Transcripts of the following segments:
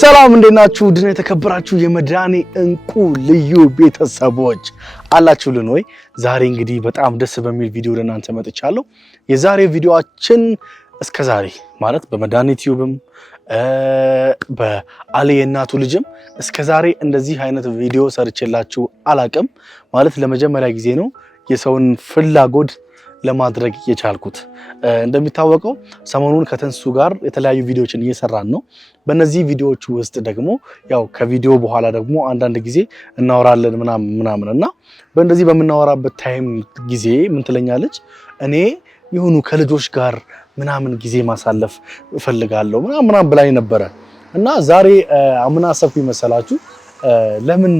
ሰላም እንደናችሁ ድነ የተከበራችሁ የመድኃኔ እንቁ ልዩ ቤተሰቦች አላችሁልን ወይ? ዛሬ እንግዲህ በጣም ደስ በሚል ቪዲዮ ለእናንተ መጥቻለሁ። የዛሬ ቪዲዮአችን እስከዛሬ ማለት በመድኃኔ ቲዩብም በአሊ የእናቱ ልጅም እስከዛሬ እንደዚህ አይነት ቪዲዮ ሰርቼላችሁ አላቅም። ማለት ለመጀመሪያ ጊዜ ነው የሰውን ፍላጎት ለማድረግ የቻልኩት። እንደሚታወቀው ሰሞኑን ከተንሱ ጋር የተለያዩ ቪዲዮዎችን እየሰራን ነው። በእነዚህ ቪዲዮዎች ውስጥ ደግሞ ያው ከቪዲዮ በኋላ ደግሞ አንዳንድ ጊዜ እናወራለን ምናምን እና በእንደዚህ በምናወራበት ታይም ጊዜ ምን ትለኛለች፣ እኔ የሆኑ ከልጆች ጋር ምናምን ጊዜ ማሳለፍ እፈልጋለሁ ምናምን ብላኝ ነበረ እና ዛሬ ምን አሰብኩኝ መሰላችሁ? ለምን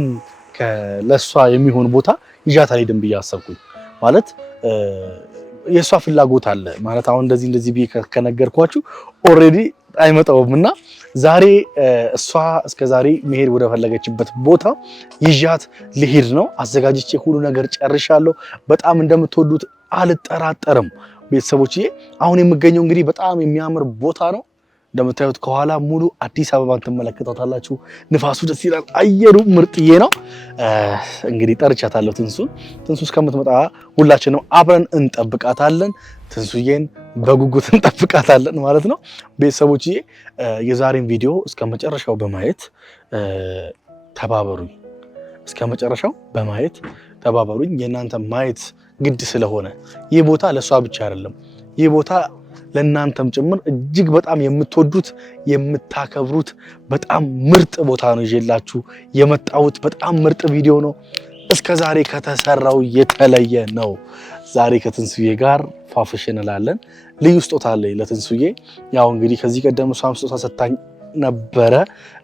ለሷ የሚሆን ቦታ ይዣት አልሄድም ብዬ አሰብኩኝ። ማለት የሷ ፍላጎት አለ ማለት አሁን እንደዚህ ብዬ ከነገርኳችሁ ኦሬዲ አይመጣውምና ዛሬ እሷ እስከዛሬ መሄድ ወደ ፈለገችበት ቦታ ይዣት ልሄድ ነው። አዘጋጅቼ ሁሉ ነገር ጨርሻለሁ። በጣም እንደምትወዱት አልጠራጠርም ቤተሰቦችዬ። አሁን የምገኘው እንግዲህ በጣም የሚያምር ቦታ ነው። እንደምታዩት ከኋላ ሙሉ አዲስ አበባን ትመለከታላችሁ። ንፋሱ ደስ ይላል፣ አየሩ ምርጥዬ ነው። እንግዲህ ጠርቻታለሁ ትንሱ እስከምትመጣ ሁላችንም አብረን እንጠብቃታለን። ትንሱዬን በጉጉት እንጠብቃታለን ማለት ነው። ቤተሰቦችዬ የዛሬን ቪዲዮ እስከ መጨረሻው በማየት ተባበሩኝ። እስከ መጨረሻው በማየት ተባበሩኝ። የእናንተ ማየት ግድ ስለሆነ ይህ ቦታ ለሷ ብቻ አይደለም፣ ይህ ቦታ ለእናንተም ጭምር እጅግ በጣም የምትወዱት የምታከብሩት በጣም ምርጥ ቦታ ነው ይዤላችሁ የመጣሁት። በጣም ምርጥ ቪዲዮ ነው። እስከዛሬ ከተሰራው የተለየ ነው። ዛሬ ከትንሱዬ ጋር ፋፍሽ እንላለን። ልዩ ስጦታ አለኝ ለትንሱዬ። ያው እንግዲህ ከዚህ ቀደም እሷም ስጦታ ሰጥታኝ ነበረ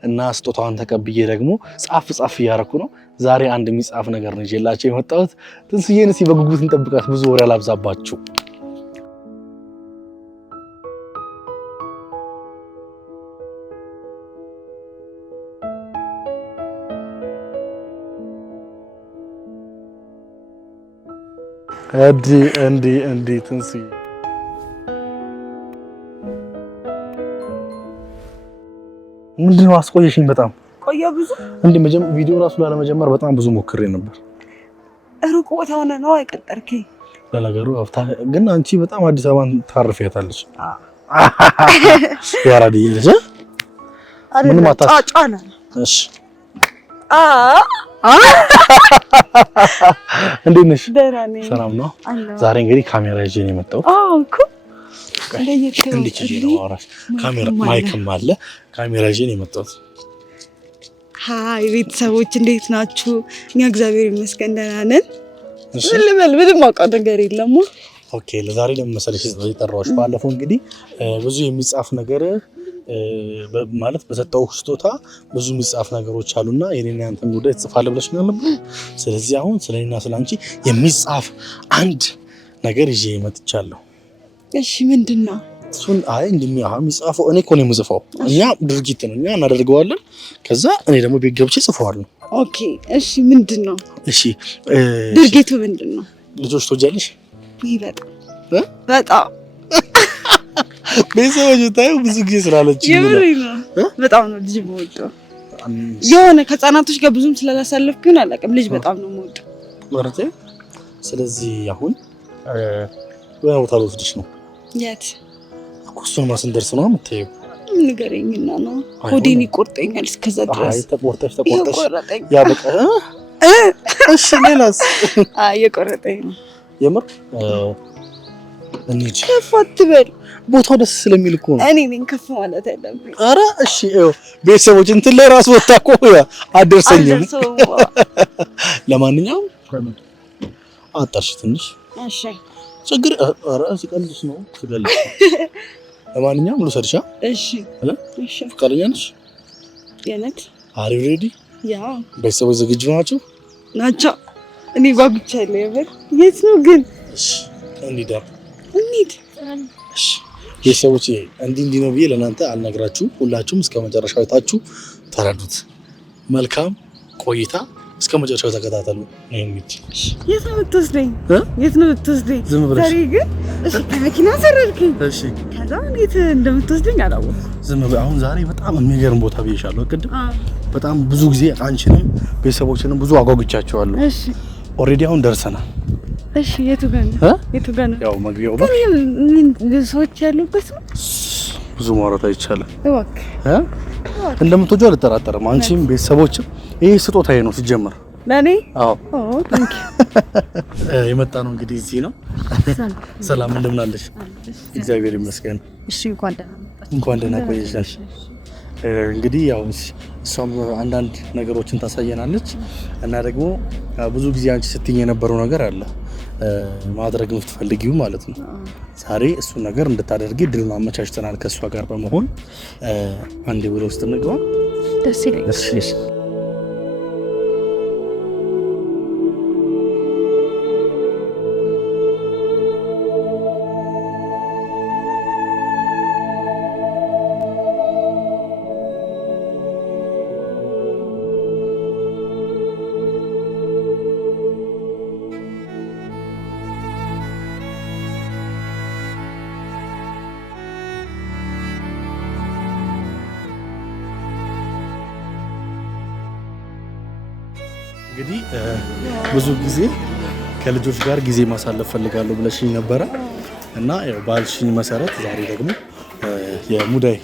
እና ስጦታዋን ተቀብዬ ደግሞ ጻፍ እያደረኩ ነው። ዛሬ አንድ የሚጻፍ ነገር ነው ይዤላችሁ የመጣሁት። ትንሱዬን እስኪ በጉጉት እንጠብቃት። ብዙ ወሬ አላብዛባችሁ። እንዲ ትንሱዬ ምንድነው አስቆየሽኝ? በጣም ቆየ ብዙ ቪዲዮ ራሱ ላለመጀመር በጣም ብዙ ሞክሬ ነበር። ሩቅ ቦታ ሆነ ነው አይቀጠርከኝ። ለነገሩ ግን አንቺ በጣም አዲስ አበባን ታርፊያታለሽ። ያራዲ ልጅ ምን ማታጫጫና እሺ እንዴት ነሽ? ሰላም ነው። ዛሬ እንግዲህ ካሜራ ይዤ ነው የመጣሁት። እኮ እንዴት ይዤ ነው አራሽ? ካሜራ ማይክም አለ። ካሜራ ይዤ ነው የመጣሁት። ሃይ ቤተሰቦች እንዴት ናችሁ? እኛ እግዚአብሔር ይመስገን ደህና ነን። ምን ልበል ምንም አውቀው ነገር የለም። ኦኬ ለዛሬ ለምን መሰለሽ የጠራሁሽ? ባለፈው እንግዲህ ብዙ የሚጻፍ ነገር ማለት በሰጠው ስጦታ ብዙ የሚጻፍ ነገሮች አሉና የኔና ያንተን ጉዳይ ትጽፋለህ ብለሽ ነው ነበር። ስለዚህ አሁን ስለኔና ስለአንቺ የሚጻፍ አንድ ነገር ይዤ መጥቻለሁ። እሺ ምንድነው? እሱን የሚጻፈው እኔ እኮ ነው የምጽፈው። እኛ ድርጊት ነው እኛ እናደርገዋለን። ከዛ እኔ ደግሞ ቤት ገብቼ ጽፈዋለሁ። ኦኬ እሺ ምንድነው? እሺ ድርጊቱ ምንድነው? ልጆች ትወጃለሽ? በጣም ቤተሰቦች ታዩ ብዙ ጊዜ ስላለችኝ በጣም ነው ልጅ የምወደው። የሆነ ከህፃናቶች ጋር ብዙም ስላላሳለፍኩ ግን አላውቅም፣ ልጅ በጣም ነው የምወደው ማለት። ስለዚህ አሁን ወይኔ ቦታ ልወስድሽ ነው። የት እኮ እሱን ማስንደርስ ነው የምታየው? ንገረኝና ነው ሆዴን ይቆርጠኛል እስከዛ ድረስ። አይ ተቆርጠሽ ያ በቃ እሺ ሌላስ? የቆረጠኝ ነው የምር። እንሂድ። ከፍ አትበል፣ ቦታው ደስ ስለሚል እኮ ነው። እኔ ነኝ ከፍ ማለት ያለብኝ። ኧረ እሺ ቤተሰቦች እንትን ላይ ራስ ወጣ እኮ አደርሰኝም። ለማንኛውም አጣሽ ትንሽ እሺ ችግር ኧረ ሲቀልሽ ነው ሲቀልሽ። ለማንኛውም ልውሰድሽ። እሺ እሺ ፈቃደኛ ነሽ? የነት አሪ ሬዲ? ያ ቤተሰቦች ዝግጁ ናቸው? እኔ ጓጉቻለሁ የምር። የት ነው ግን? እሺ እንሂድ። እሺ ቤተሰቦች እንዲህ ነው ብዬ ለእናንተ አልነግራችሁም። ሁላችሁም እስከ መጨረሻው አይታችሁ ተረዱት። መልካም ቆይታ፣ እስከ መጨረሻው ተከታተሉ። የት ነው የምትወስደኝ? ዛሬ ግን እሺ ከመኪና ሰረድከኝ። እሺ ከዛ እንዴት እንደምትወስደኝ አላወኩም። ዝም ብለህ አሁን ዛሬ በጣም የሚገርም ቦታ ብዬሻለሁ። ቅድም በጣም ብዙ ጊዜ አንቺንም ቤተሰቦችንም ብዙ አጓጉቻቸዋለሁ። እሺ ኦልሬዲ አሁን ደርሰናል። እሺ የቱ ጋር ነው? የቱ ጋር ነው? ያው መግቢያው ነው። ሰዎች ያሉበት ነው። ብዙ ማውራት አይቻልም። እባክህ እንደምትወጂው አልጠራጠርም። አንቺም ቤተሰቦችም ይሄ ስጦታዬ ነው ሲጀመር ለኔ። አዎ ታንኪ የመጣ ነው እንግዲህ እዚህ ነው። ሰላም እንደምን አለሽ? እግዚአብሔር ይመስገን። እሺ እንኳን ደህና ቆየሽ። እንግዲህ ያው እሷም አንዳንድ ነገሮችን ታሳየናለች እና ደግሞ ብዙ ጊዜ አንቺ ስትይኝ የነበረው ነገር አለ ማድረግ የምትፈልጊው ማለት ነው። ዛሬ እሱ ነገር እንድታደርጊ ድሉን አመቻችተናል ከእሷ ጋር በመሆን አንዴ ወደ ውስጥ እንግባ። ደስ ይላል። እሺ እንግዲህ ብዙ ጊዜ ከልጆች ጋር ጊዜ ማሳለፍ ፈልጋለሁ ብለሽኝ ነበረ እና ያው ባልሽኝ መሰረት ዛሬ ደግሞ የሙዳይ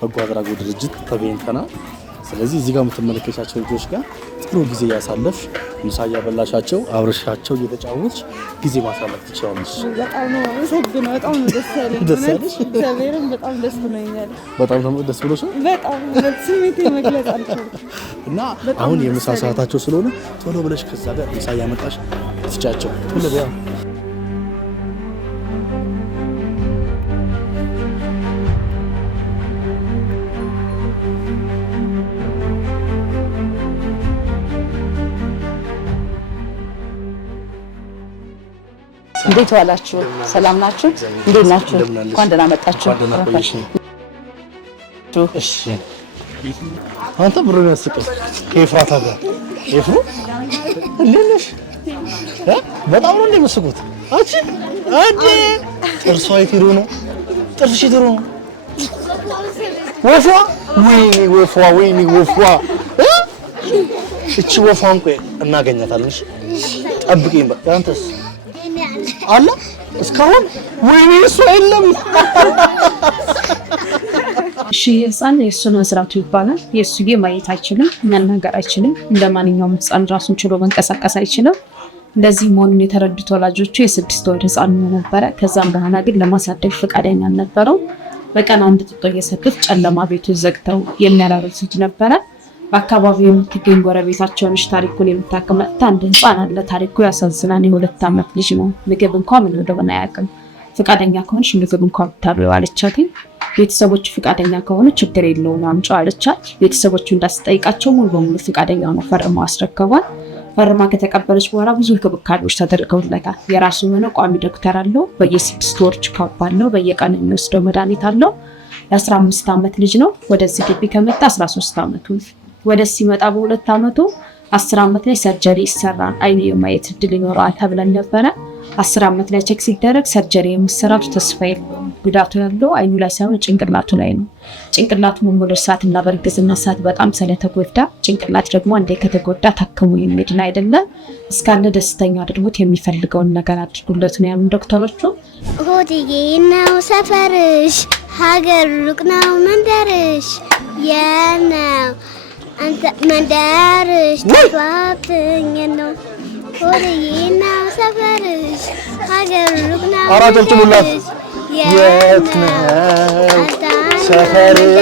በጎ አድራጎት ድርጅት ተገኝተናል። ስለዚህ እዚህ ጋር የምትመለከቻቸው ልጆች ጋር ጥሩ ጊዜ ያሳለፍሽ፣ ምሳ እያበላሻቸው አብረሻቸው እየተጫወትሽ ጊዜ ማሳለፍ ትችላለሽ። በጣም ነው አመሰግናለሁ። በጣም ነው ደስ ያለኝ። እግዚአብሔርን በጣም ደስ ብሎኛል። በጣም ነው ደስ ብሎሻል? በጣም ስሜቴን መግለጽ አልቻልኩም። እና አሁን የምሳ ሰዓታቸው ስለሆነ ቶሎ ብለሽ ከዛ ጋር ምሳ እያመጣሽ ትጫቸው ቶሎ በያ። እንዴት ዋላችሁ? ሰላም ናችሁ? እንዴት ናችሁ? እንኳን ደህና መጣችሁ። እሺ አንተ ብሩ ያስቀኝ ከኤፍራታ ጋር ኤፍሩ እንዴት ነሽ? በጣም ነው እንደምስቁት። አንቺ ጥርሷ የትሩ ነው? ጥርስሽ የትሩ ነው? ወፏ ወይኔ ወፏ እቺ ወፏን ቆይ እናገኛታለን። እሺ ጠብቂኝ። በቃ አንተስ አለ እስካሁን? ወይኔ እሱ የለም። እሺ ህፃን የእሱን መስራቱ ይባላል። የእሱዬ ማየት አይችልም፣ መናገር አይችልም። እንደማንኛውም ህፃን ራሱን ችሎ መንቀሳቀስ አይችልም። እንደዚህ መሆኑን የተረዱት ወላጆቹ የ6 ወር ህፃን ነበረ። ከዛም በኋላ ግን ለማሳደግ ፈቃደኛ አልነበረው። በቀን አንድ ጥጦ እየሰጡት ጨለማ ቤቱ ዘግተው የሚያላርሱት ነበረ። በአካባቢው የምትገኝ ጎረቤታቸው ነች ታሪኩን የምታከመጣ አንድ ህፃን አለ። ታሪኩ ያሳዝናል። የ2 ዓመት ልጅ ነው። ምግብ እንኳን ምን እንደሆነ አያውቅም። ፈቃደኛ ከሆነች ምግብ እንኳን ብታበይው አለቻት። ቤተሰቦቹ ፈቃደኛ ከሆነ ችግር የለውም አምጪው አለቻት። ቤተሰቦቹ እንዳስጠይቃቸው ሙሉ በሙሉ ፈቃደኛ ነው። ፈርማ አስረከቧል። ፈርማ ከተቀበለች በኋላ ብዙ እንክብካቤዎች ተደርገውለታል። የራሱ የሆነ ቋሚ ዶክተር አለው። በየ6 ወር ቼክአፕ አለው። በየቀኑ የሚወስደው መድኃኒት አለው። የ15 ዓመት ልጅ ነው። ወደዚህ ግቢ ከመጣ 13 ዓመቱ። ወደዚህ ሲመጣ በ2 ዓመቱ 10 ዓመት ላይ ሰርጀሪ ይሰራል። አይኑ የማየት እድል ይኖረዋል ተብለን ነበረ። 10 ዓመት ላይ ቼክ ሲደረግ ሰርጀሪ የሚሰራው ተስፋ የለውም። ጉዳቱ ያለው አይኑ ላይ ሳይሆን ጭንቅላቱ ላይ ነው። ጭንቅላቱ በሞደር ሰዓትና በእርግዝና ሰዓት በጣም ስለተጎዳ፣ ጭንቅላት ደግሞ አንዴ ከተጎዳ ታክሞ የሚድን አይደለም። እስካለ ደስተኛ አድርጎት የሚፈልገውን ነገር አድርጉለት ነው ያሉን ዶክተሮቹ። ሆድዬ ነው ሰፈርሽ፣ ሀገር ሩቅ ነው መንደርሽ፣ የነው አንተ መንደርሽ ተፋብኝ ነው። ሆድዬ ነው ሰፈርሽ፣ ሀገር ሩቅ ነው መንደርሽ፣ የት ነው ሰፈርሽ።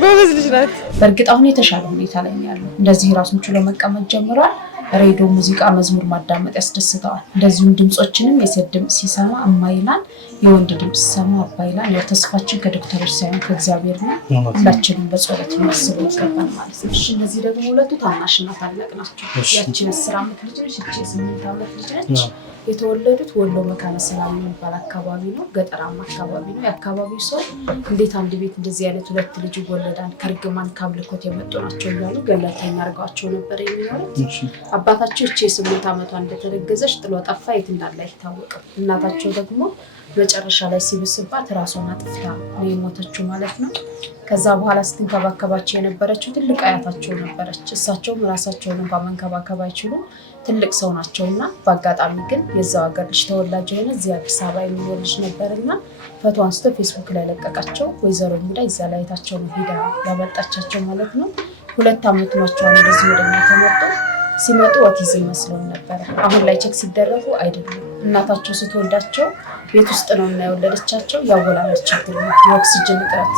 ጎበዝ ልጅ ናት። በእርግጥ አሁን የተሻለ ሁኔታ ላይ ነው ያለው። እንደዚህ ራሱን ችሎ መቀመጥ ጀምሯል። ሬዲዮ፣ ሙዚቃ፣ መዝሙር ማዳመጥ ያስደስተዋል። እንደዚሁም ድምጾችንም የሴት ድምጽ ሲሰማ እማይላል፣ የወንድ ድምጽ ሲሰማ አባይላል። የተስፋችን ከዶክተሮች ሳይሆን ከእግዚአብሔር ነው። ሁላችንም በጸሎት ማስበው ይገባል ማለት ነው። እሺ እነዚህ ደግሞ ሁለቱ ታናሽና ታላቅ ናቸው። ያቺ 10 ዓመት ልጅ ነች፣ እቺ 8 ዓመት ልጅ ነች። የተወለዱት ወሎ መካነ ሰላም የሚባል አካባቢ ነው። ገጠራማ አካባቢ ነው። የአካባቢው ሰው እንዴት አንድ ቤት እንደዚህ አይነት ሁለት ልጅ ይወለዳል ከርግማን ካብልኮት የመጡ ናቸው እያሉ ገለልተኛ አድርገዋቸው ነበር የሚኖሩት። አባታቸው እቺ የ8 ዓመቷ እንደተረገዘች ጥሎ ጠፋ፣ የት እንዳለ አይታወቅም። እናታቸው ደግሞ መጨረሻ ላይ ሲብስባት ራሷን አጥፍታ ነው የሞተችው ማለት ነው። ከዛ በኋላ ስትንከባከባቸው የነበረችው ትልቅ አያታቸው ነበረች። እሳቸውም ራሳቸውን እንኳን መንከባከብ አይችሉም፣ ትልቅ ሰው ናቸውና በአጋጣሚ ግን የዛው ሀገር ልጅ ተወላጅ የሆነ እዚህ አዲስ አበባ የሚኖር ልጅ ነበርና ፎቶ አንስቶ ፌስቡክ ላይ ለቀቃቸው። ወይዘሮ ሙዳ ይዛ ላይ አይታቸው ነው ሄዳ ያመጣቻቸው ማለት ነው። 2 ዓመት ናቸው እንደዚህ ወደኛ ከመጡ። ሲመጡ ኦቲዝም መስሎን ነበር። አሁን ላይ ቼክ ሲደረጉ አይደለም። እናታቸው ስትወልዳቸው ቤት ውስጥ ነው እና የወለደቻቸው። ያወላለድ ችግር ነው፣ የኦክሲጅን እጥረት።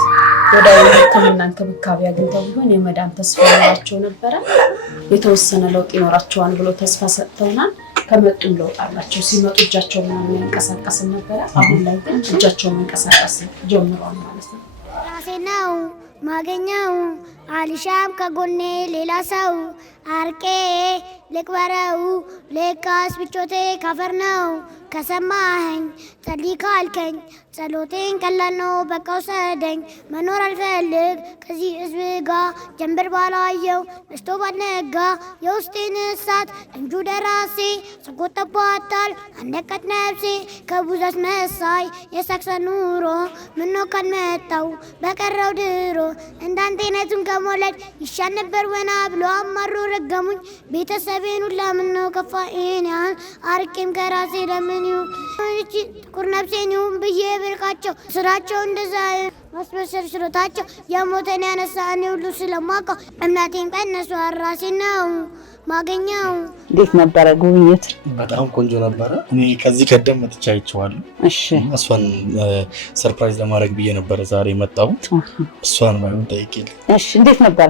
ወደ ሕክምና እንክብካቤ አግኝተው ቢሆን የመዳን ተስፋ ያላቸው ነበረ። የተወሰነ ለውጥ ይኖራቸዋል ብሎ ተስፋ ሰጥተውናል። ከመጡም ለውጥ አላቸው። ሲመጡ እጃቸው ምናምን ያንቀሳቀስ ነበረ። አሁን ላይ ግን እጃቸው መንቀሳቀስ ጀምሯል ማለት ነው። ራሴ ነው ማገኘው አልሻም ከጎኔ ሌላ ሰው አርቄ ልቅበረው ልካስ ብቾቴ ካፈር ነው። ከሰማኸኝ ጸልይ ካልከኝ ጸሎቴን ቀላል ነው በቃ ውሰደኝ። መኖር አልፈልግ ከዚህ ህዝብ ጋር ጀንበር ባላየው ነስቶ ባልነጋ የውስጤን እሳት እንጁ ደራሴ ሰጎጠባታል አነቀት ነፍሴ ከቡዛት መሳይ የሳክሰ ኑሮ ምነው ካልመጣው በቀረው ድሮ እንዳንተ አይነቱን ከሞለድ ይሻል ነበር ወና ብሎ አማሩ ረገሙኝ። ቤተሰቤን ሁላ ምነው ከፋዬን ያህል አርቄም ከራሴ ለምን ይሁን ጥቁር ነፍሴን ይሁን ብዬ ብርቃቸው ስራቸው እንደዛ ማስመሰል ችሎታቸው የሞተን ያነሳ እኔ ሁሉ ስለማውቀው እምነቴን ቀነሱ። ራሴ ነው ማገኘው። እንዴት ነበረ ጉብኝት? በጣም ቆንጆ ነበረ። እኔ ከዚህ ቀደም መጥቻ አይቼዋለሁ። እሺ እሷን ሰርፕራይዝ ለማድረግ ብዬ ነበረ ዛሬ መጣሁት። እሷን ባይሆን ጠይቄልኝ። እሺ እንዴት ነበረ?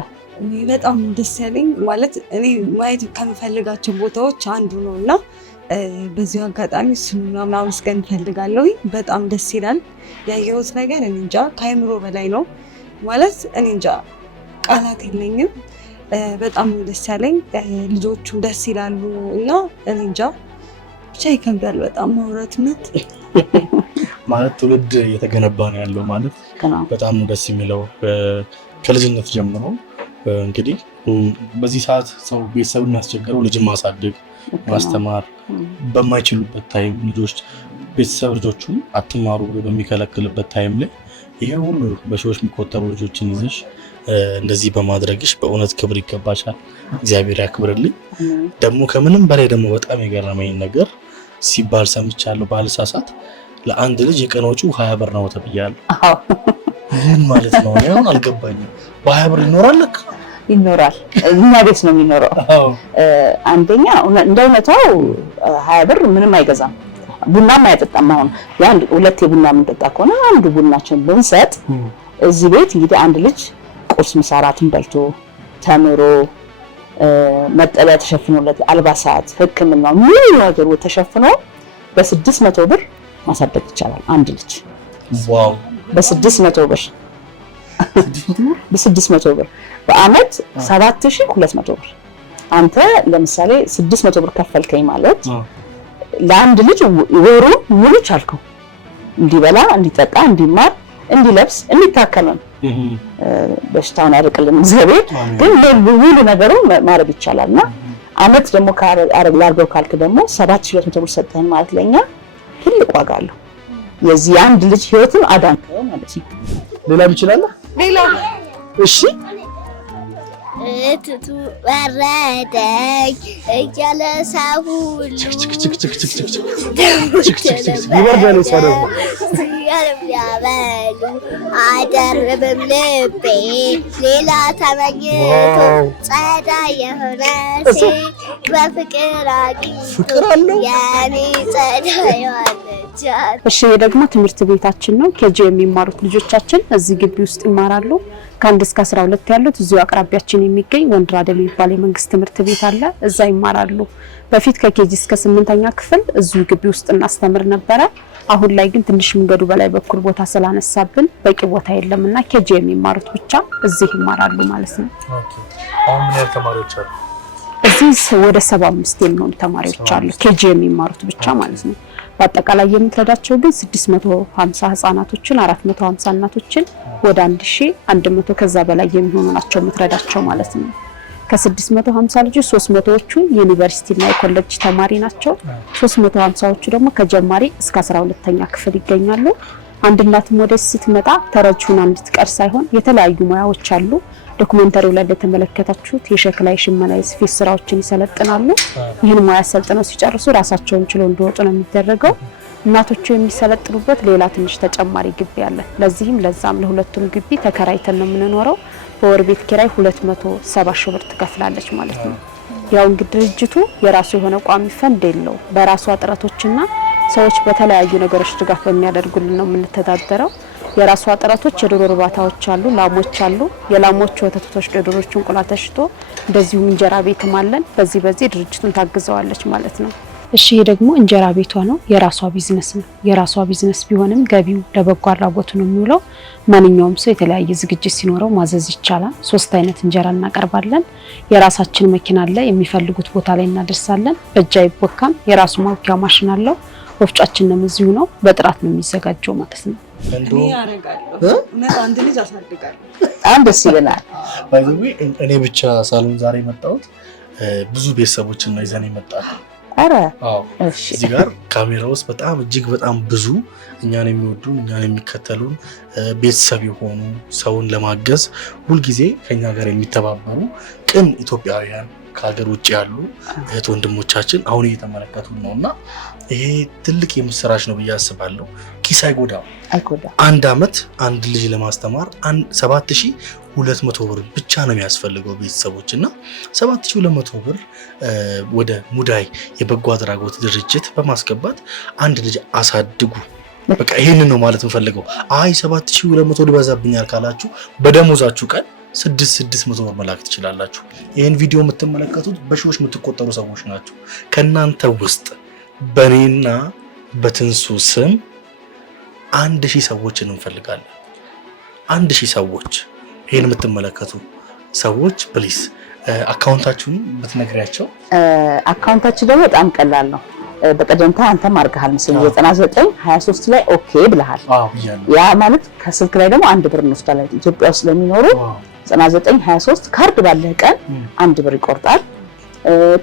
በጣም ደስ ያለኝ ማለት እኔ ማየት ከምፈልጋቸው ቦታዎች አንዱ ነው እና በዚሁ አጋጣሚ እሱን ማመስገን እፈልጋለሁ። በጣም ደስ ይላል። ያየሁት ነገር እኔ እንጃ ከአይምሮ በላይ ነው ማለት እኔ እንጃ ቃላት የለኝም። በጣም ደስ ያለኝ ልጆቹ ደስ ይላሉ እና እኔ እንጃ ብቻ ይከብዳል በጣም ማውራትነት ማለት ትውልድ እየተገነባ ነው ያለው ማለት በጣም ደስ የሚለው ከልጅነት ጀምሮ እንግዲህ በዚህ ሰዓት ሰው ቤተሰብ የሚያስቸግረው ልጅን ማሳደግ ማስተማር በማይችሉበት ታይም ልጆች ቤተሰብ ልጆቹን አትማሩ ብሎ በሚከለክልበት ታይም ላይ ይሄ ሁሉ በሺዎች የሚቆጠሩ ልጆችን ይዘሽ እንደዚህ በማድረግሽ በእውነት ክብር ይገባሻል። እግዚአብሔር ያክብርልኝ። ደግሞ ከምንም በላይ ደግሞ በጣም የገረመኝ ነገር ሲባል ሰምቻለሁ ባልሳሳት ለአንድ ልጅ የቀን ወጪው 20 ብር ነው ተብያለሁ። ምን ማለት ነው? አሁን አልገባኝም። በ20 ብር ይኖራል ለካ ይኖራል። እኛ ቤት ነው የሚኖረው። አንደኛ እንደ እውነታው 20 ብር ምንም አይገዛም። ቡናም አይጠጣም። አሁን ያን ሁለት የቡና የምንጠጣ ከሆነ አንድ ቡናችን ብንሰጥ እዚህ ቤት እንግዲህ አንድ ልጅ ቁርስ ምሳ እራትን በልቶ ተምሮ መጠለያ ተሸፍኖለት አልባሳት ሕክምና ምን ነገር ተሸፍኖ በ600 ብር ማሳደግ ይቻላል አንድ ልጅ። ዋው! በ600 ብር በ600 ብር በአመት 7200 ብር። አንተ ለምሳሌ 600 ብር ከፈልከኝ ማለት ለአንድ ልጅ ወሩ ሙሉ ቻልከው እንዲበላ እንዲጠጣ እንዲማር እንዲለብስ እንዲታከም በሽታውን ያርቅልን እግዚአብሔር። ግን ሙሉ ነገሩን ማድረግ ይቻላልና አመት ደግሞ ላርገው ካልክ ደግሞ 7200 ብር ሰጠህን ማለት ለኛ ትልቅ ዋጋ አለው። የዚህ አንድ ልጅ ህይወትን አዳንከው ማለት ነው። ሌላ ይችላል ሌላ እሺ እትቱ ወረደኝ እያለ ሰው ሁሉ ይወርዳል ይሰራው ያበሉ አደርብም ልቤ ሌላ ተመኝቶ ጸዳ የሆነ ሴት በፍቅር ፍቅር አለው ያኔ ጸዳ የሆነች። እሺ ደግሞ ትምህርት ቤታችን ነው። ኬጂ የሚማሩት ልጆቻችን እዚህ ግቢ ውስጥ ይማራሉ። ከ1 እስከ 12 ያሉት እዚሁ አቅራቢያችን የሚገኝ ወንድራደም የሚባል የመንግስት ትምህርት ቤት አለ፣ እዛ ይማራሉ። በፊት ከኬጂ እስከ 8ኛ ክፍል እዚሁ ግቢ ውስጥ እናስተምር ነበረ። አሁን ላይ ግን ትንሽ መንገዱ በላይ በኩል ቦታ ስላነሳብን በቂ ቦታ የለምና ኬጂ የሚማሩት ብቻ እዚህ ይማራሉ ማለት ነው። ኦኬ። አሁን ምን ያህል ተማሪዎች አሉ? እዚህ ኬዝ ወደ 75 የሚሆኑ ተማሪዎች አሉ ኬጂ የሚማሩት ብቻ ማለት ነው። በአጠቃላይ የምትረዳቸው ግን 650 ህፃናቶችን 450 እናቶችን ወደ 1100 ከዛ በላይ የሚሆኑ ናቸው የምትረዳቸው ማለት ነው። ከ650 ልጆች 300ዎቹ ዩኒቨርሲቲ እና የኮሌጅ ተማሪ ናቸው። 350ዎቹ ደግሞ ከጀማሪ እስከ 12ኛ ክፍል ይገኛሉ። አንድ እናትም ወደ ስትመጣ ተረጁን እንድትቀር ሳይሆን የተለያዩ ሙያዎች አሉ። ዶክመንተሪው ላይ እንደተመለከታችሁት የሸክላ የሽመና የስፌት ስራዎችን ይሰለጥናሉ። ይህን ሙያ ሰልጥነው ሲጨርሱ ራሳቸውን ችለው እንዲወጡ ነው የሚደረገው። እናቶቹ የሚሰለጥኑበት ሌላ ትንሽ ተጨማሪ ግቢ አለ። ለዚህም ለዛም ለሁለቱም ግቢ ተከራይተን ነው የምንኖረው። በወር ቤት ኪራይ 270 ሺህ ብር ትከፍላለች ማለት ነው። ያው እንግዲህ ድርጅቱ የራሱ የሆነ ቋሚ ፈንድ የለው። በራሱ ጥረቶችና ሰዎች በተለያዩ ነገሮች ድጋፍ በሚያደርጉልን ነው የምንተዳደረው። የራሱ ጥረቶች የዶሮ እርባታዎች አሉ፣ ላሞች አሉ። የላሞች ወተቶች ዶሮዎች እንቁላል ተሽጦ እንደዚሁም እንጀራ ቤትም አለን። በዚህ ድርጅቱን ታግዘዋለች ማለት ነው። እሺ ደግሞ እንጀራ ቤቷ ነው፣ የራሷ ቢዝነስ ነው። የራሷ ቢዝነስ ቢሆንም ገቢው ለበጎ አድራጎት ነው የሚውለው። ማንኛውም ሰው የተለያየ ዝግጅት ሲኖረው ማዘዝ ይቻላል። 3 አይነት እንጀራ እናቀርባለን። የራሳችን መኪና አለ፣ የሚፈልጉት ቦታ ላይ እናደርሳለን። በእጅ አይቦካም፣ የራሱ ማውኪያ ማሽን አለው። ወፍጫችንም እዚሁ ነው፣ በጥራት ነው የሚዘጋጀው ማለት ነው። እኔ ያረጋለሁ አንድ ልጅ አሳድጋለሁ። በጣም ደስ ይለናል። ባይዘዌ እኔ ብቻ ሳሎን ዛሬ መጣሁት ብዙ ቤተሰቦችን ነው ይዘን የመጣው። አረ እሺ፣ እዚህ ጋር ካሜራ ውስጥ በጣም እጅግ በጣም ብዙ እኛን የሚወዱን እኛን የሚከተሉን ቤተሰብ የሆኑ ሰውን ለማገዝ ሁልጊዜ ከኛ ጋር የሚተባበሩ ቅን ኢትዮጵያውያን ከሀገር ውጭ ያሉ እህት ወንድሞቻችን አሁን እየተመለከቱ ነውና ይሄ ትልቅ የምስራች ነው ብዬ አስባለሁ። ኪስ አይጎዳም። አንድ አመት አንድ ልጅ ለማስተማር 7200 ብር ብቻ ነው የሚያስፈልገው ቤተሰቦች እና 7200 ብር ወደ ሙዳይ የበጎ አድራጎት ድርጅት በማስገባት አንድ ልጅ አሳድጉ። በቃ ይሄንን ነው ማለት የምፈልገው። አይ 7200 ልበዛብኛል ካላችሁ በደሞዛችሁ ቀን 600 ብር መላክ ትችላላችሁ። ይሄን ቪዲዮ የምትመለከቱት በሺዎች የምትቆጠሩ ሰዎች ናቸው። ከናንተ ውስጥ በኔና በትንሱ ስም 1000 ሰዎችን እንፈልጋለን። 1000 ሰዎች ይሄን የምትመለከቱ ሰዎች ፕሊስ አካውንታችሁን ብትነግሪያቸው። አካውንታችን ደግሞ በጣም ቀላል ነው። በቀደምታ አንተም አድርገሃል መሰለኝ 9923 ላይ ኦኬ ብለሃል። ያ ማለት ከስልክ ላይ ደግሞ 1 ብር እንወስዳለን። ኢትዮጵያ ውስጥ ለሚኖሩ 9923 ካርድ ባለህ ቀን 1 ብር ይቆርጣል።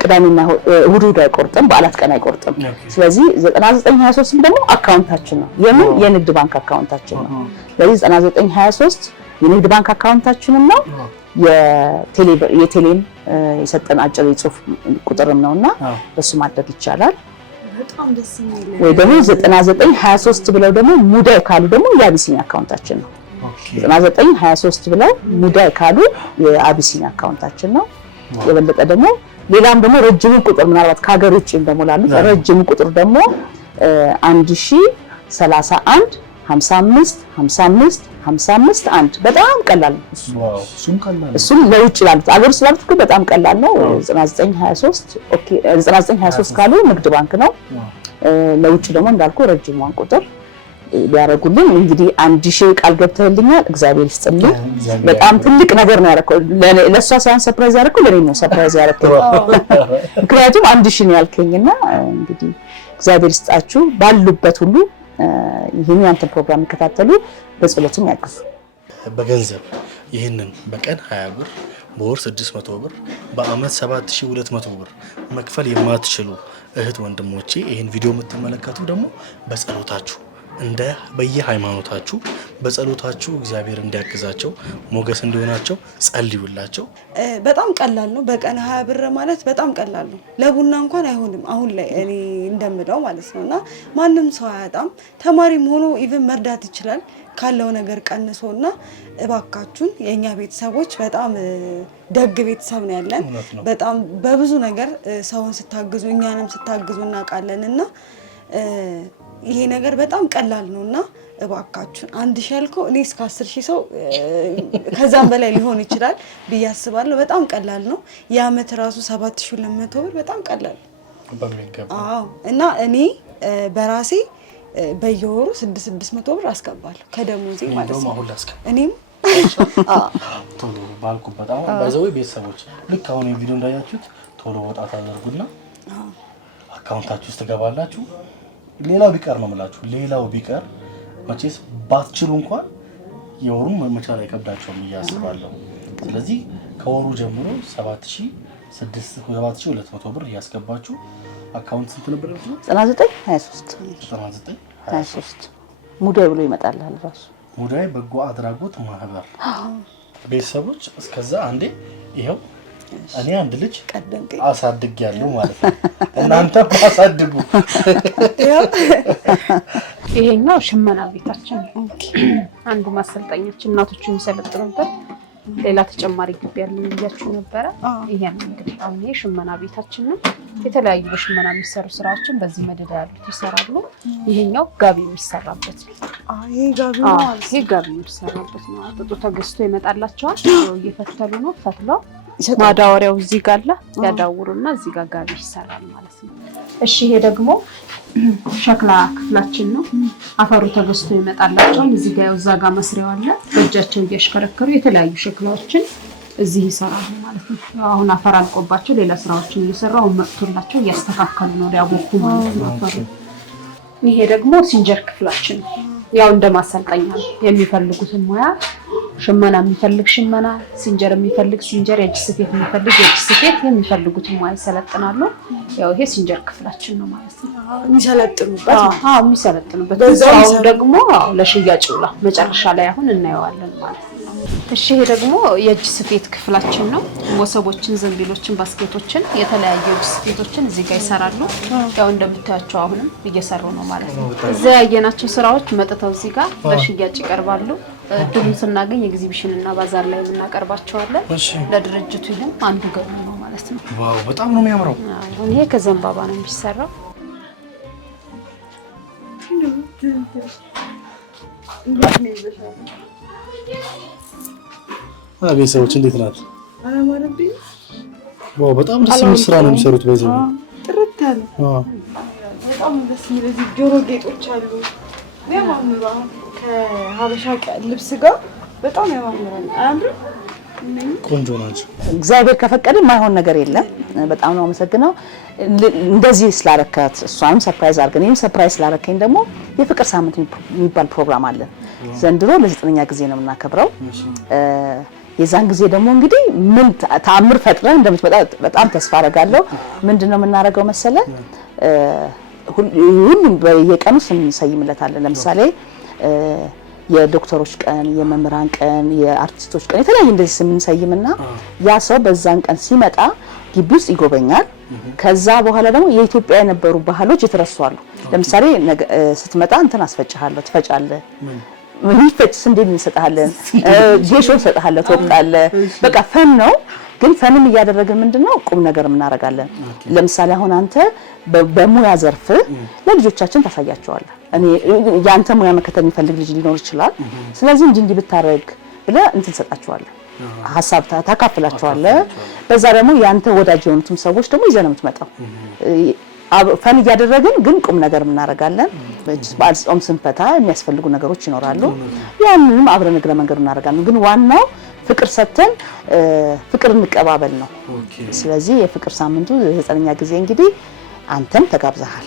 ቅዳሜና እሑድ አይቆርጥም፣ በዓላት ቀን አይቆርጥም። ስለዚህ 9923 ደግሞ አካውንታችን ነው። የምን የንግድ ባንክ አካውንታችን ነው። ስለዚህ 9923 የንግድ ባንክ አካውንታችን ነው። የቴሌን የሰጠን አጭር የጽሁፍ ቁጥርም ነውና በሱ ማድረግ ይቻላል። በጣም ደስ የሚል ወይ ደግሞ 9923 ብለው ደግሞ ሙዳይ ካሉ ደግሞ የአቢሲኒያ አካውንታችን ነው። 9923 ብለው ሙዳይ ካሉ የአቢሲኒያ አካውንታችን ነው። የበለጠ ደግሞ ሌላም ደግሞ ረጅም ቁጥር ምናልባት ከሀገር ውጭም ደግሞ ላሉት ረጅም ቁጥር ደግሞ 1031 55 55 55 1 በጣም ቀላል ነው። እሱም ለውጭ ላሉት አገር ስላሉት ግን በጣም ቀላል ነው። 9923 ኦኬ 9923 ካሉ ንግድ ባንክ ነው። ለውጭ ደግሞ እንዳልኩ ረጅሟን ቁጥር ቢያረጉልን እንግዲህ 1000 ቃል ገብተህልኛል። እግዚአብሔር ይስጥልኝ። በጣም ትልቅ ነገር ነው ያደረከው። ለሷ ሳይሆን ሰርፕራይዝ ያደረከው ለኔ ነው ሰርፕራይዝ ያደረከው። ምክንያቱም 1000 ነው ያልከኝና እንግዲህ እግዚአብሔር ይስጣችሁ ባሉበት ሁሉ ይሄን ያንተ ፕሮግራም ይከታተሉ፣ በጸሎትም ያግዙ። በገንዘብ ይሄንን በቀን 20 ብር፣ በወር 600 ብር፣ በአመት 7200 ብር መክፈል የማትችሉ እህት ወንድሞቼ ይሄን ቪዲዮ የምትመለከቱ ደግሞ በጸሎታችሁ እንደ በየሃይማኖታችሁ በጸሎታችሁ እግዚአብሔር እንዲያግዛቸው ሞገስ እንዲሆናቸው ጸልዩላቸው። በጣም ቀላል ነው። በቀን 20 ብር ማለት በጣም ቀላል ነው። ለቡና እንኳን አይሆንም አሁን ላይ እኔ እንደምለው ማለት ነውና ማንም ሰው አያጣም። ተማሪም ሆኖ ኢቭን መርዳት ይችላል ካለው ነገር ቀንሶና እባካችሁን የኛ ቤተሰቦች በጣም ደግ ቤተሰብ ነው ያለን። በጣም በብዙ ነገር ሰውን ስታግዙ እኛንም ስታግዙ እናውቃለንና ይሄ ነገር በጣም ቀላል ነውና እባካችሁን 1000 ያልከው እኔ እስከ 10000 ሰው ከዛም በላይ ሊሆን ይችላል ብዬ አስባለሁ። በጣም ቀላል ነው። የአመት ራሱ 7200 ብር በጣም ቀላል በሚገባ። አዎ እና እኔ በራሴ በየወሩ 600 ብር አስገባለሁ ከደሞዜ ማለት ነው። እኔም ቶሎ ባልኩበት አሁን ባይዘው ቤተሰቦች ልክ አሁን ቪዲዮ እንዳያችሁት ቶሎ ወጣ ታደርጉና አካውንታችሁ ውስጥ ትገባላችሁ። ሌላው ቢቀር ነው የምላችሁ፣ ሌላው ቢቀር መቼስ ባትችሉ እንኳን የወሩን መቻል አይከብዳቸውም እያስባለሁ። ስለዚህ ከወሩ ጀምሮ 7600 ብር እያስገባችሁ አካውንት ስንት ነበር? 9923 ሙዳይ ብሎ ይመጣልሃል ራሱ ሙዳይ በጎ አድራጎት ማህበር ቤተሰቦች። እስከዛ አንዴ ይሄው እኔ አንድ ልጅ አሳድግ ያለው ማለት ነው። እናንተ አሳድጉ። ይሄኛው ሽመና ቤታችን ነው። አንዱ ማሰልጠኛችን እናቶች የሚሰለጥኑበት ሌላ ተጨማሪ ግቢ ያለው ልያችሁ ነበረ። ይሄም እንግዲህ አሁን ይሄ ሽመና ቤታችን ነው። የተለያዩ በሽመና የሚሰሩ ስራዎችን በዚህ መደዳ ያሉት ይሰራሉ። ይሄኛው ጋቢ የሚሰራበት ነው። ይሄ ጋቢ ነው ማለት ይሄ ጋቢ የሚሰራበት ነው። ጥጡ ተገዝቶ ይመጣላቸዋል። እየፈተሉ ነው። ፈትለው ማዳወሪያው እዚህ ጋር አለ። ያዳውሩና እዚህ ጋር ጋቢ ይሰራል ማለት ነው። እሺ ይሄ ደግሞ ሸክላ ክፍላችን ነው። አፈሩ ተገዝቶ ይመጣላቸዋል። እዚህ ጋር እዛ ጋር መስሪያው አለ። በእጃቸው እያሽከረከሩ የተለያዩ ሸክላዎችን እዚህ ይሰራሉ ማለት ነው። አሁን አፈር አልቆባቸው ሌላ ስራዎችን እየሰራው መጥቶላቸው እያስተካከሉ ነው ያወቁ ማለት ነው አፈሩ። ይሄ ደግሞ ሲንጀር ክፍላችን ነው። ያው እንደማሰልጠኛ ነው የሚፈልጉትን ሙያ ሽመና የሚፈልግ ሽመና፣ ሲንጀር የሚፈልግ ሲንጀር፣ የእጅ ስፌት የሚፈልግ የእጅ ስፌት የሚፈልጉትን ሙያ ይሰለጥናሉ። ያው ይሄ ሲንጀር ክፍላችን ነው ማለት ነው። የሚሰለጥኑበት የሚሰለጥኑበት በዛው ደግሞ ለሽያጭ ብላ መጨረሻ ላይ አሁን እናየዋለን ማለት ነው። እሺ ይሄ ደግሞ የእጅ ስፌት ክፍላችን ነው። ወሰቦችን፣ ዘንቢሎችን፣ ባስኬቶችን የተለያዩ የእጅ ስፌቶችን እዚህ ጋር ይሰራሉ። ያው እንደምታያቸው አሁንም እየሰሩ ነው ማለት ነው። እዚያ ያየናቸው ስራዎች መጥተው እዚህ ጋር በሽያጭ ይቀርባሉ። ድሉን ስናገኝ ኤግዚቢሽን እና ባዛር ላይ እናቀርባቸዋለን። ለድርጅቱ ይሄም አንዱ ገቢ ነው ማለት ነው። ዋው በጣም ነው የሚያምረው። ይሄ ከዘንባባ ነው የሚሰራው። ቤተሰቦች እንዴት ናት? ዋው በጣም ደስ የሚል ስራ ነው የሚሰሩት። በዚህ ጥርት ያለ በጣም ደስ የሚል እዚህ ጆሮ ጌጦች አሉ። ያማምሩ ከሀበሻ ልብስ ጋር በጣም ያማምራል። አያምርም? ቆንጆ ናቸው። እግዚአብሔር ከፈቀደ የማይሆን ነገር የለም። በጣም ነው አመሰግነው እንደዚህ ስላረካት እሷንም ሰርፕራይዝ አድርገን እኔም ሰርፕራይዝ ስላረከኝ ደግሞ የፍቅር ሳምንት የሚባል ፕሮግራም አለ። ዘንድሮ ለ9ኛ ጊዜ ነው የምናከብረው። የዛን ጊዜ ደግሞ እንግዲህ ምን ተአምር ፈጥረን እንደምትመጣ በጣም ተስፋ አደርጋለሁ። ምንድነው የምናደርገው መሰለ ሁሉም በየቀኑ ስም እንሰይምለታለን። ለምሳሌ የዶክተሮች ቀን፣ የመምህራን ቀን፣ የአርቲስቶች ቀን የተለያየ እንደዚህ ስም እንሰይምና ያ ሰው በዛን ቀን ሲመጣ ግቢ ውስጥ ይጎበኛል። ከዛ በኋላ ደግሞ የኢትዮጵያ የነበሩ ባህሎች ይተረሷሉ። ለምሳሌ ስትመጣ እንትን አስፈጭሃለሁ፣ ትፈጫለህ፣ ምን ይፈጭ እንዴ እንሰጣለን፣ ጌሾ እንሰጣለን፣ ትወጣለህ። በቃ ፈን ነው። ግን ፈንም እያደረግን ምንድነው ቁም ነገር እናደርጋለን። ለምሳሌ አሁን አንተ በሙያ ዘርፍ ለልጆቻችን ታሳያቸዋለህ። እኔ ያንተ ሙያ መከተል የሚፈልግ ልጅ ሊኖር ይችላል። ስለዚህ እንዲህ ብታረግ ብለህ እንትን ሰጣቸዋለህ፣ ሀሳብ ታካፍላቸዋለህ። በዛ ደግሞ ያንተ ወዳጅ የሆኑትም ሰዎች ደግሞ ይዘህ ነው የምትመጣው። ፈን እያደረግን ግን ቁም ነገር እናደርጋለን። በዓል ጾም ስንፈታ የሚያስፈልጉ ነገሮች ይኖራሉ። ያንንም አብረን እግረ መንገዱ እናደርጋለን። ግን ዋናው ፍቅር ሰጥተን ፍቅር እንቀባበል ነው። ስለዚህ የፍቅር ሳምንቱ 9ኛ ጊዜ እንግዲህ አንተም ተጋብዘሃል።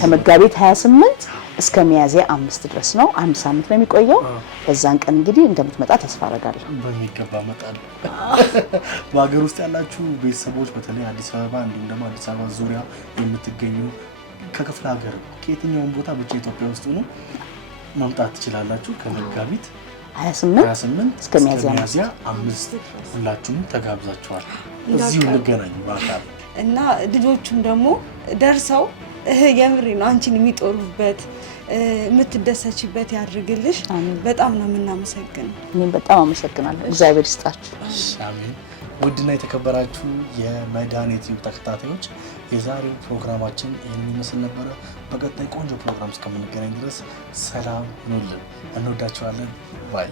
ከመጋቢት 28 እስከ ሚያዝያ 5 ድረስ ነው። አንድ ሳምንት ነው የሚቆየው። በዛን ቀን እንግዲህ እንደምትመጣ ተስፋ አደርጋለሁ። በሚገባ እመጣለሁ። በሀገር ውስጥ ያላችሁ ቤተሰቦች በተለይ አዲስ አበባ እንዲሁም ደግሞ አዲስ አበባ ዙሪያ የምትገኙ ከክፍለ ሀገር ከየትኛውም ቦታ ብቻ ኢትዮጵያ ውስጥ ሆኖ መምጣት ትችላላችሁ። ከመጋቢት 28 እስከ ሚያዝያ 5 ሁላችሁም ተጋብዛችኋል። እዚሁ እንገናኝ በአካል እና ልጆቹም ደግሞ ደርሰው የምሬ ነው አንቺን የሚጦሩበት የምትደሰችበት ያድርግልሽ። በጣም ነው የምናመሰግነው። እኔም በጣም አመሰግናለሁ። እግዚአብሔር ይስጣችሁ። አሜን። ውድና የተከበራችሁ የመድኃኒት ዩቲዩብ ተከታታዮች የዛሬው ፕሮግራማችን ይህንን ይመስል ነበረ። በቀጣይ ቆንጆ ፕሮግራም እስከምንገናኝ ድረስ ሰላም ሁኑልን። እንወዳችኋለን። ባይ